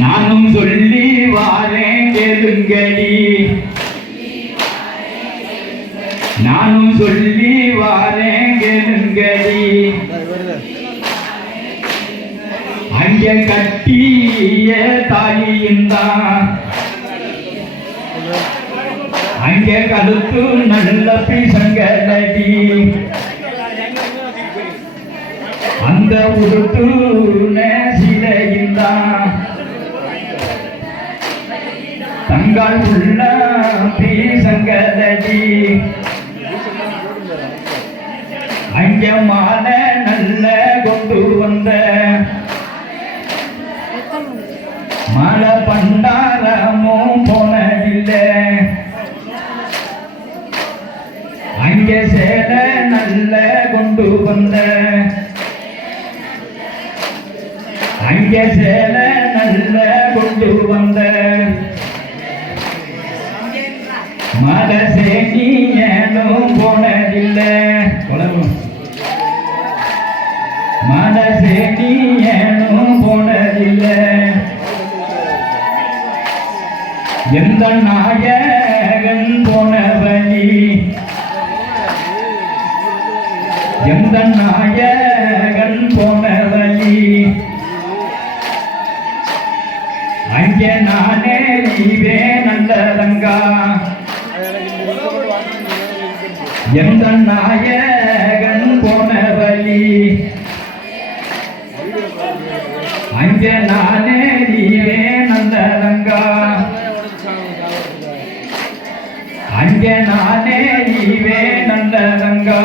நானும் சொல்லி வாரேன் கேளுங்கடி, நானும் சொல்லி வாரேன் கேளுங்கடி. அங்க கட்டிய தாலியுந்தான், அங்க கழுத்து நல்ல பிசங்கடி. அந்த உடுத்து சிலையுந்தான் தங்கள் உள்ள பிசங்கடி. அங்க மாலை நல்ல கொண்டு வந்த மழை பண்டாரமும் போனதில்லை. அங்க சேலை நல்ல கொண்டு வந்த, அங்க சேலை நல்ல கொண்டு வந்த மழை சேனி ஏனும் போனதில்லை. மழை சேனி ஏனும் போனதில்லை. எந்த நாயகன் போன வழி, எந்த நாயகன் போன வழி. அங்கே நானே நீவே நல்லதங்கா, எந்த நாயகன் போன வழி. அங்கே நானே நீவே நல்லதங்கா, அங்கே நானே நீவே நல்லதங்கா.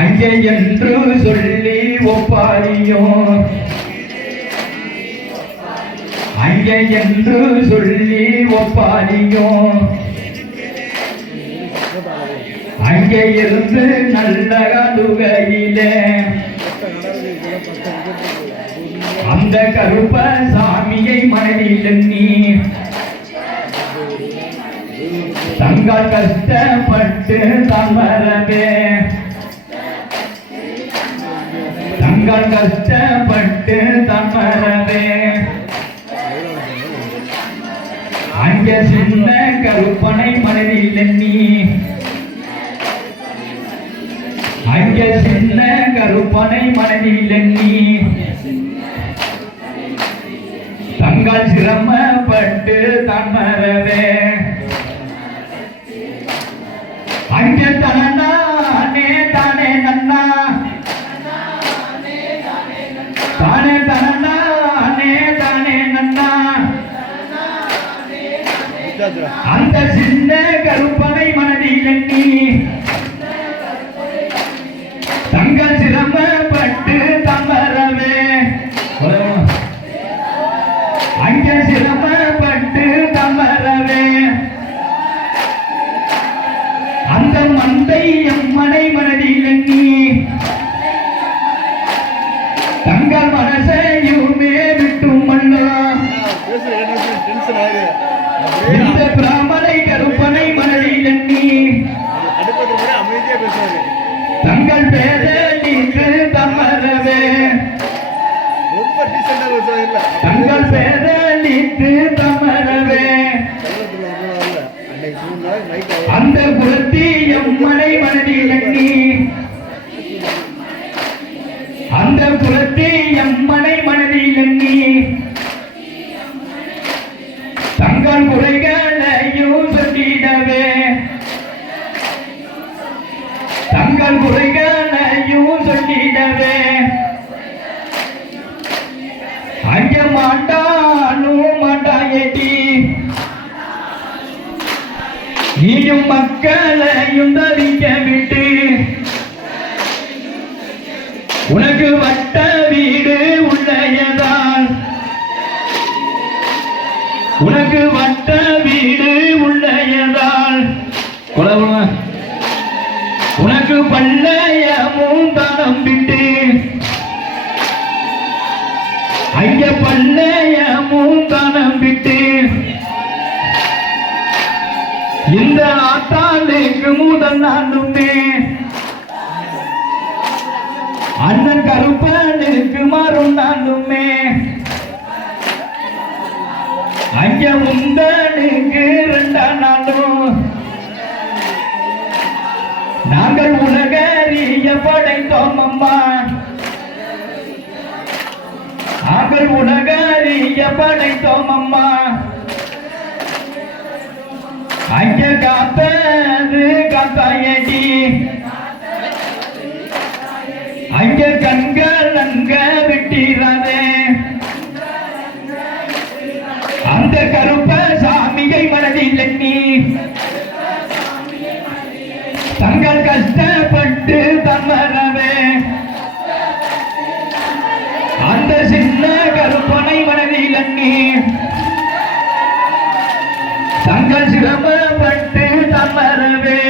அங்கே என்று சொல்லி ஒப்பாரியும், அங்கே என்று சொல்லி ஒப்பாரியும். அங்கே இருந்து நல்ல கடுகையிலே அந்த கருப்ப சாமியை மனதில் எண்ணி தங்கள் கஷ்டப்பட்டு தமரவே, தங்கள் கஷ்டப்பட்டு தமரவே. அங்கே சின்ன கருப்பனை மனதில் எண்ணி, அங்கே சின்ன கருப்பனை மனதில் எண்ணி தங்கள் சிரமப்பட்டு தமரவே. அங்கே தானே தானே நன்னா, தானே தானே தானே நன்னா. அந்த சின்ன கருப்பனை மனதில் எண்ணி தங்கள் சிரமப்பட்டு தமரவே. அங்கே சிரமப்பட்டு தமரவே. அந்த மந்தை அம்மனை மனதில் எண்ணி தங்கள் மனசையுமே விட்டும் அல்ல. இந்த பிராமணை கருப்பனை மனதில் எண்ணி தங்கள் பேரலிக்கு தமரவே, தங்கள் பேரலிக்கு தமரவே. அந்த குலத்தி அம்மனை மனதில் எண்ணி, அந்த குலத்தி அம்மனை மனதில் எண்ணி தங்கள் குறைகளையும் சொல்லிடவே, தங்கள் குறைகளையும் சொல்லிடவே. அங்கே மாட்டானும் மாட்டாயடி, நீயும் மக்களையும் தவிக்க விட்டு உனக்கு வட்ட வீடு உள்ளயதான், உனக்கு வட்ட வீடு உள்ளயதான். உனக்கு பள்ளையமும் தானம் விட்டு, அங்க பள்ளையமும் தானம் விட்டு இந்த ஆத்தாளுக்கு முதல் நாளுமே அண்ணன் கருப்பனுக்கு மறுநாளுமே அங்க முந்தனுக்கு 2 நாளும் நாங்கள் உலகறிய படைத்தோம் அம்மா. நாங்கள் உலகறிய படைத்தோம் அம்மா. அங்க காத்தது காத்தாயடி அங்க கண்கள் அங்க விட்டிராதே. அந்த கருப்ப சாமியை மனதில் எண்ணி தங்கள் கஷ்டப்பட்டு தம்மரவே அந்த சின்ன கருப்பனை மனதில் எண்ணி தங்கள் சிரமப்பட்டு தம்மரவே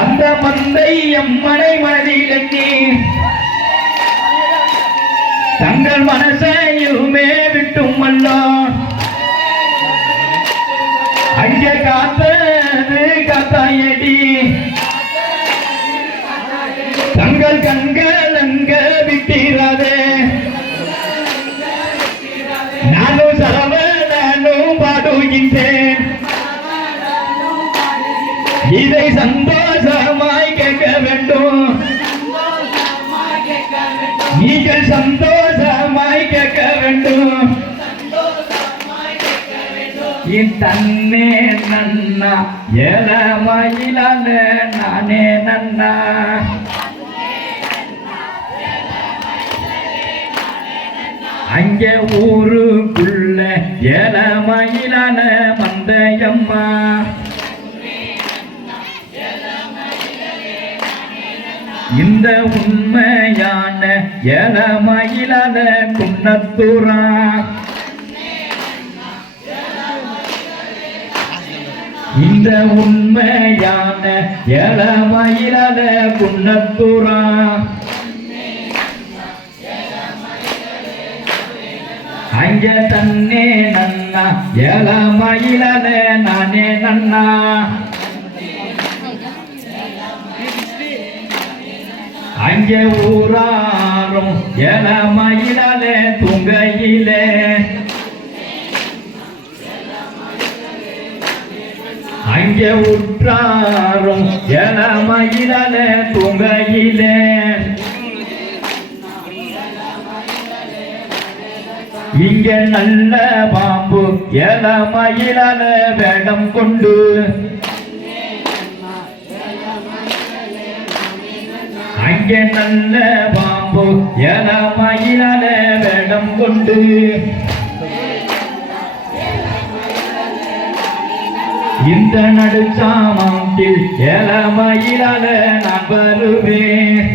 அந்த மந்தை அம்மனை மனதில் எண்ணி தங்கள் மனசையுமே விட்டும் அல்லோ. அங்கே காத்தது காத்தாயடி தங்கள் கண்கள் அங்க விட்டிராதே. நானும் சரவணனும் பாடுகின்றேன் இதை சந்தோஷமாய் கேட்க வேண்டும். நீங்கள் சந்தோஷமாய் கேட்க வேண்டும். தன்னே நன்னா ஏழமயிலால நானே நன்னா அங்கே ஊருக்குள்ள ஏழமயிலால மந்தையம்மா. இந்த உண்மையான ஏழமயிலால குன்னத்தூரா இந்த உண்மையான ஏழமயிலால குன்னத்தூரா அங்க தன்னே நன்னா ஏழமயிலால நானே நன்னா அங்கே ஊராரும் ஏழமயிலால தூங்கையிலே அங்கே உற்றாரும் ஏழமயிலால தூங்கையிலே இங்க நல்ல பாம்பு ஏழமயிலால வேடம் கொண்டு அங்கே நல்ல பாம்பு ஏழமயிலால வேடம் கொண்டு இந்த நடுச்சாமத்தில் ஏழமயிலால நான் வருவேன்.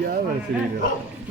Ya,